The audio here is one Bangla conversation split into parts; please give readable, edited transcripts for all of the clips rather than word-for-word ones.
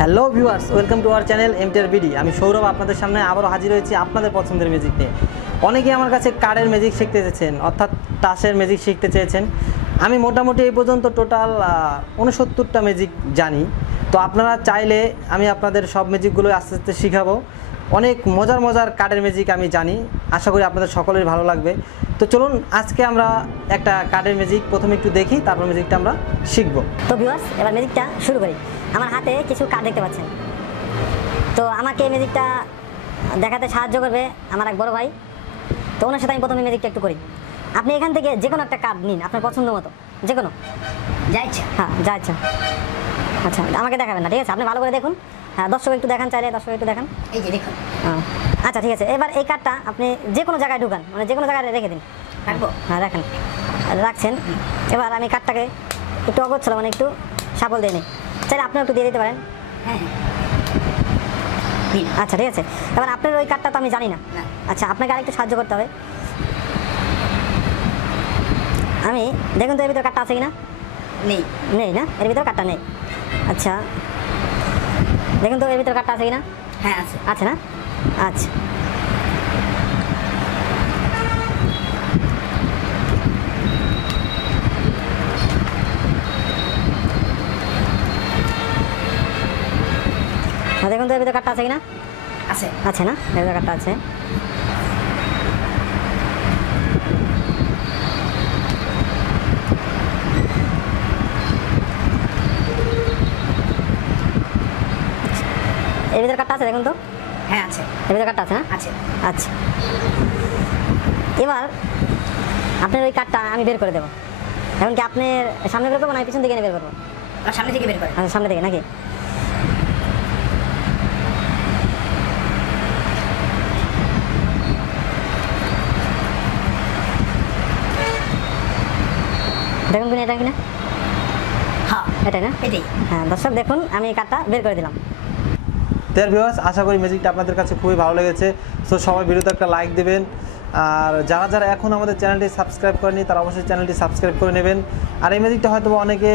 Hello viewers, welcome to our channel MTR BD। আমি সৌরভ আপনাদের সামনে আবারও হাজির হয়েছি আপনাদের পছন্দের ম্যাজিক নিয়ে। অনেকেই আমার কাছে কার্ডের ম্যাজিক শিখতে চেয়েছেন, অর্থাৎ টাসের ম্যাজিক শিখতে চেয়েছেন। আমি মোটামুটি এই পর্যন্ত টোটাল 69টা ম্যাজিক জানি। তো আপনারা চাইলে আমি আপনাদের সব ম্যাজিকগুলো আস্তে আস্তে শিখাবো। অনেক মজার কার্ডের ম্যাজিক আমি জানি, আশা করি আপনাদের সকলের ভালো লাগবে। তো চলুন আজকে আমরা একটা কার্ডের ম্যাজিক প্রথমে একটু দেখি, তারপর ম্যাজিকটা আমরা শিখবো। তো ভিউয়ার্স, এবার ম্যাজিকটা শুরু করি। আমার হাতে কিছু কার্ড দেখতে পাচ্ছেন। তো আমাকে ম্যাজিকটা দেখাতে সাহায্য করবে আমার এক বড় ভাই। তো ওনার সাথে আমি প্রথমে ম্যাজিকটা একটু করি। আপনি এখান থেকে যে কোনো একটা কার্ড নিন, আপনার পছন্দ মতো, যে কোনো, যা ইচ্ছা। হ্যাঁ, যা ইচ্ছা। আচ্ছা, আমাকে দেখাবেন না, ঠিক আছে? আপনি ভালো করে দেখুন। হ্যাঁ, দর্শক একটু দেখান, চাইলে দর্শক একটু দেখান। এই যে দেখুন। আচ্ছা, ঠিক আছে। এবার এই কার্ডটা আপনি যে কোনো জায়গায় ঢুকান, মানে যে কোনো জায়গায় রেখে দিন। রাখবো? হ্যাঁ, রাখেন। রাখছেন। এবার আমি কার্ডটাকে একটু অগোছাল, মানে একটু সাফল দিয়ে নিই। চাইলে আপনিও একটু দিয়ে দিতে পারেন। হ্যাঁ, আচ্ছা, ঠিক আছে। এবার আপনার ওই কার্ডটা তো আমি জানি না। আচ্ছা, আপনাকে আরেকটু সাহায্য করতে হবে। আমি দেখুন তো এর ভিতরে কার্ডটা আছে কিনা। নেই, নেই না? এর ভিতরে কার্ডটা নেই। আচ্ছা, দেখুন তো এর ভিতরে কার্ডটা আছে কিনা। হ্যাঁ, আছে। আছে না? আচ্ছা, দেখুন তো এর ভিতরে কার্ডটা আছে কিনা। আছে। আছে না? এর ভিতরে কার্ডটা আছে। এর ভিতরে কার্ডটা আছে, দেখুন তো। হ্যাঁ, আছে। এর ভিতরে কার্ডটা আছে না? আছে। আচ্ছা, এবার আপনার ওই কার্ডটা আমি বের করে দেবো। এখন কি আপনার সামনে বের করবো না পিছন থেকে বের করবো? সামনে থেকে বের করে। আচ্ছা, সামনে থেকে নাকি? দেখুন কিনা, এটা কিনা? হ্যাঁ, এটাই না? এটাই। হ্যাঁ, দর্শক দেখুন, আমি এই কার্ডটা বের করে দিলাম। দেয়ার ভিউয়ার্স, আশা করি ম্যাজিকটা আপনাদের কাছে খুবই ভালো লেগেছে। সো সবাই ভিডিওতে একটা লাইক দেবেন, আর যারা এখন আমাদের চ্যানেলটি সাবস্ক্রাইব করেনি তারা অবশ্যই চ্যানেলটি সাবস্ক্রাইব করে নেবেন। আর এই ম্যাজিকটা হয়তো অনেকে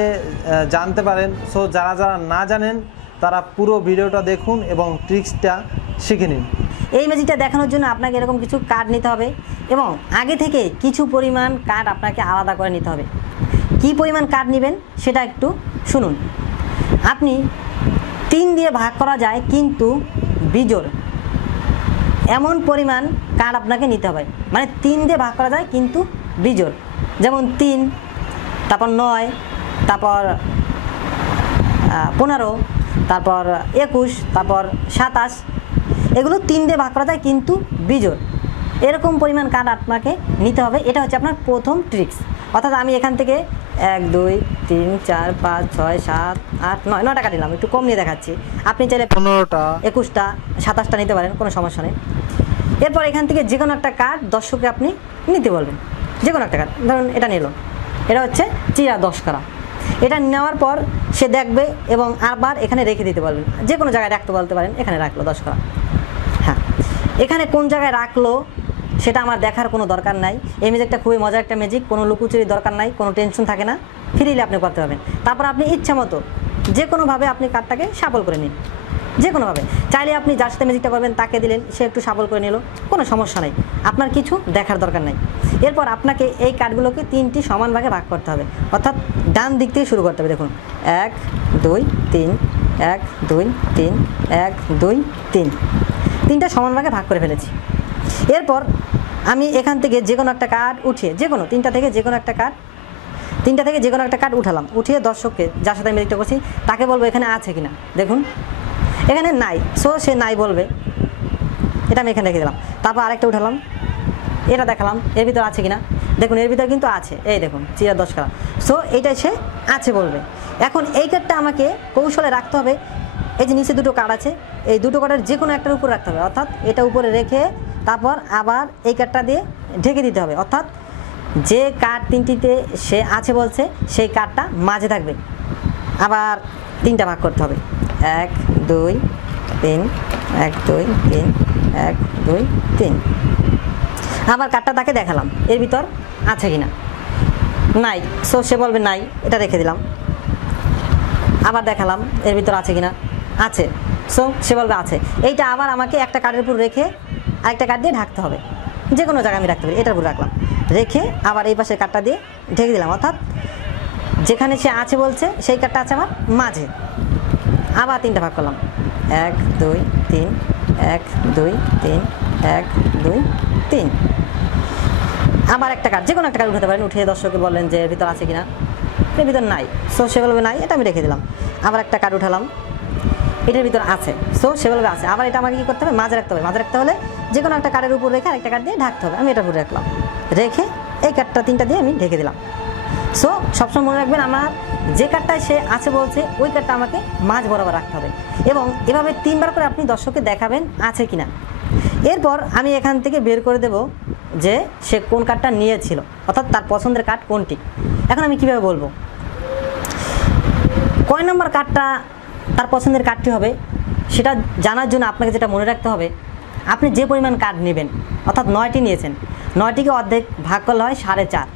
জানতে পারেন। সো যারা না জানেন তারা পুরো ভিডিওটা দেখুন এবং ট্রিক্সটা শিখে নিন। এই ম্যাজিকটা দেখানোর জন্য আপনাকে এরকম কিছু কার্ড নিতে হবে এবং আগে থেকে কিছু পরিমাণ কার্ড আপনাকে আলাদা করে নিতে হবে। কি পরিমাণ কার্ড নেবেন সেটা একটু শুনুন। আপনি 3 দিয়ে ভাগ করা যায় কিন্তু বিজোড়, এমন পরিমাণ কার্ড আপনাকে নিতে হবে। মানে 3 দিয়ে ভাগ করা যায় কিন্তু বিজোড়, যেমন 3, তারপর 9, তারপর 15, তারপর 21, তারপর 27, এগুলো 3 দিয়ে ভাগ করা যায় কিন্তু বিজোড়। এরকম পরিমাণ কার্ড আপনাকে নিতে হবে। এটা হচ্ছে আপনার প্রথম ট্রিক্স। অর্থাৎ আমি এখান থেকে 1, 2, 3, 4, 5, 6, 7, 8, 9 টাকা দিলাম, একটু কম নিয়ে দেখাচ্ছি। আপনি চাইলে 15টা, 21টা, 27টা নিতে পারেন, কোনো সমস্যা নেই। এরপর এখান থেকে যে কোনো একটা কার্ড দর্শককে আপনি নিতে বলবেন, যে কোনো একটা কার্ড। ধরুন এটা নিল, এটা হচ্ছে চিরা 10 করা। এটা নেওয়ার পর সে দেখবে এবং আবার এখানে রেখে দিতে বলবেন, যে কোনো জায়গায় রাখতে বলতে পারেন। এখানে রাখলো 10 করা। হ্যাঁ, এখানে কোন জায়গায় রাখলো সেটা আমার দেখার কোনো দরকার নাই। এই ম্যাজিকটা খুবই মজার একটা ম্যাজিক, কোনো লুকোচুরির দরকার নাই, কোনো টেনশন থাকে না, ফ্রিলি আপনি করতে পারবেন। তারপর আপনি ইচ্ছা মতো যে কোনোভাবে আপনি কার্ডটাকে সাফল করে নিন, যে কোনোভাবে। চাইলে আপনি যার সাথে ম্যাজিকটা করবেন তাকে দিলেন, সে একটু সাফল করে নিল, কোনো সমস্যা নেই, আপনার কিছু দেখার দরকার নেই। এরপর আপনাকে এই কার্ডগুলোকে 3টি সমান ভাগে ভাগ করতে হবে, অর্থাৎ ডান দিক থেকে শুরু করতে হবে। দেখুন 1, 2, 3, 1, 2, 3, 1, 2, 3, 3টা সমান ভাগে ভাগ করে ফেলেছি। এরপর আমি এখান থেকে যে কোনো একটা কার্ড উঠিয়ে, যে কোনো 3টা থেকে যে কোনো একটা কার্ড উঠালাম। উঠিয়ে দর্শককে, যার সাথে আমি ম্যাজিকটা করছি, তাকে বলবো এখানে আছে কিনা। দেখুন এখানে নাই, সো সে নাই বলবে। এটা আমি এখানে রেখে দিলাম। তারপর আরেকটা উঠালাম, এটা দেখালাম এর ভিতরে আছে কিনা। দেখুন এর ভিতরে কিন্তু আছে, এই দেখুন চিরা 10 করা। সো এইটাই সে আছে বলবে। এখন এই কার্ডটা আমাকে কৌশলে রাখতে হবে। এই যে নিচে 2টো কার্ড আছে, এই 2টো কার্ডের যে কোনো একটার উপর রাখতে হবে, অর্থাৎ এটা উপরে রেখে তারপর আবার এই কার্ডটা দিয়ে ঢেকে দিতে হবে। অর্থাৎ যে কার্ড 3টিতে সে আছে বলছে সেই কার্ডটা মাঝে থাকবে। আবার 3টা ভাগ করতে হবে, 1, 2, 3, 1, 2, 3, 1, 2, 3। আবার কার্ডটা তাকে দেখালাম, এর ভিতর আছে কিনা। নাই, সো সে বলবে নাই, এটা রেখে দিলাম। আবার দেখালাম এর ভিতর আছে কিনা, আছে, সো সে বলবে আছে। এইটা আবার আমাকে একটা কার্ডের উপর রেখে আরেকটা কার্ড দিয়ে ঢাকতে হবে, যে কোনো জায়গায় আমি রাখতে পারি। এটার উপর রাখলাম, রেখে আবার এই পাশের কার্ডটা দিয়ে ঢেকে দিলাম, অর্থাৎ যেখানে সে আছে বলছে সেই কার্ডটা আছে আমার মাঝে। আবার 3টা ভাগ করলাম, 1 2 3, 1 2 3, 1 2 3। আবার একটা কার্ড, যে কোনো একটা কার্ড উঠাতে পারেন, উঠে দর্শককে বললেন যে এর ভিতর আছে কিনা, এর ভিতর নাই, সো সে বলবে নাই, এটা আমি রেখে দিলাম। আবার একটা কার্ড উঠালাম, এটার ভিতর আছে, সো সে বলবে আছে। আবার এটা আমাকে কী করতে হবে, মাঝে রাখতে হবে। মাঝে রাখতে হলে যে কোনো একটা কার্ডের উপর রেখে আরেকটা কার্ড দিয়ে ঢাকতে হবে। আমি এটার উপরে রাখলাম, রেখে এই কার্ডটা 3টা দিয়ে আমি ঢেকে দিলাম। সো সবসময় মনে রাখবেন, আমার যে কার্ডটায় সে আছে বলছে ওই কার্ডটা আমাকে মাঝ বরাবর রাখতে হবে, এবং এভাবে 3বার করে আপনি দর্শককে দেখাবেন আছে কিনা। এরপর আমি এখান থেকে বের করে দেব যে সে কোন কার্ডটা নিয়েছিল, অর্থাৎ তার পছন্দের কার্ড কোনটি। এখন আমি কিভাবে বলবো কয় নম্বর কার্ডটা তার পছন্দের কার্ডটি হবে, সেটা জানার জন্য আপনাকে যেটা মনে রাখতে হবে, আপনি যে পরিমাণ কার্ড নেবেন, অর্থাৎ 9টি নিয়েছেন, 9টিকে অর্ধেক ভাগ করলে হয় 4.5,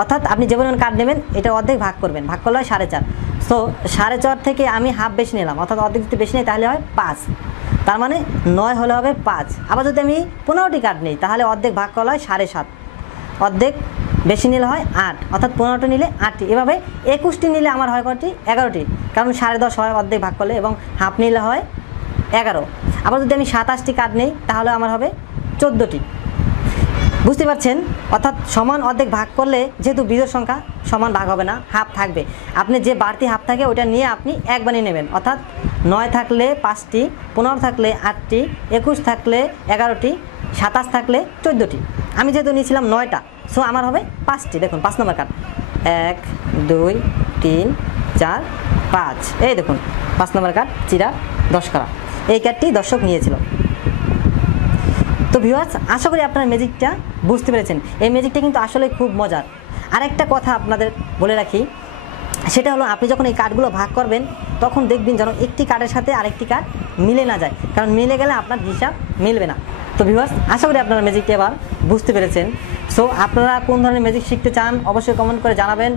অর্থাৎ আপনি যে পরিমাণ কার্ড নেবেন এটা অর্ধেক ভাগ করবেন, ভাগ করলে হয় 4.5। সো 4.5 থেকে আমি হাফ বেশি নিলাম, অর্থাৎ অর্ধেক যদি বেশি নেই তাহলে হয় 5, তার মানে 9 হলে হবে 5। আবার যদি আমি 15টি কার্ড নিই তাহলে অর্ধেক ভাগ করলে হয় 7.5, অর্ধেক বেশি নিলে হয় 8, অর্থাৎ 15টি নিলে 8টি। এভাবে 21টি নিলে আমার হয় কটি, 11টি, কারণ 10.5 হয় অর্ধেক ভাগ করলে, এবং হাফ নিলে হয় 11। আবার যদি আমি 27টি কার্ড নিই তাহলে আমার হবে 14টি। বুঝতে পারছেন, অর্থাৎ সমান অর্ধেক ভাগ করলে যেহেতু বিজোড় সংখ্যা সমান ভাগ হবে না, হাফ থাকবে। আপনি যে বাড়তি হাফ থাকে ওটা নিয়ে আপনি এক বানিয়ে নেবেন, অর্থাৎ 9 থাকলে 5টি, 15 থাকলে 8টি, 21 থাকলে 11টি, 27 থাকলে 14টি। আমি যেহেতু নিয়েছিলাম 9টা, সো আমার হবে 5টি। দেখুন 5 নম্বর কার্ড, 1 2 3 4 5, এই দেখুন 5 নম্বর কার্ড, চিরা 10 করা, এই কার্ডটি দর্শক নিয়েছিল। তো ভিউয়ার্স, আশা করি আপনারা ম্যাজিকটা বুঝতে পেরেছেন। এই ম্যাজিকটা কিন্তু আসলে খুব মজার। আরেকটা কথা আপনাদের বলে রাখি, সেটা হলো আপনি যখন এই কার্ডগুলো ভাগ করবেন তখন দেখবেন যেন একটি কার্ডের সাথে আরেকটি কার্ড মিলে না যায়, কারণ মিলে গেলে আপনার হিসাব মিলবে না। তো ভিউয়ার্স, আশা করি আপনারা ম্যাজিকটা এবার বুঝতে পেরেছেন। সো আপনারা কোন ধরনের ম্যাজিক শিখতে চান অবশ্যই কমেন্ট করে জানাবেন।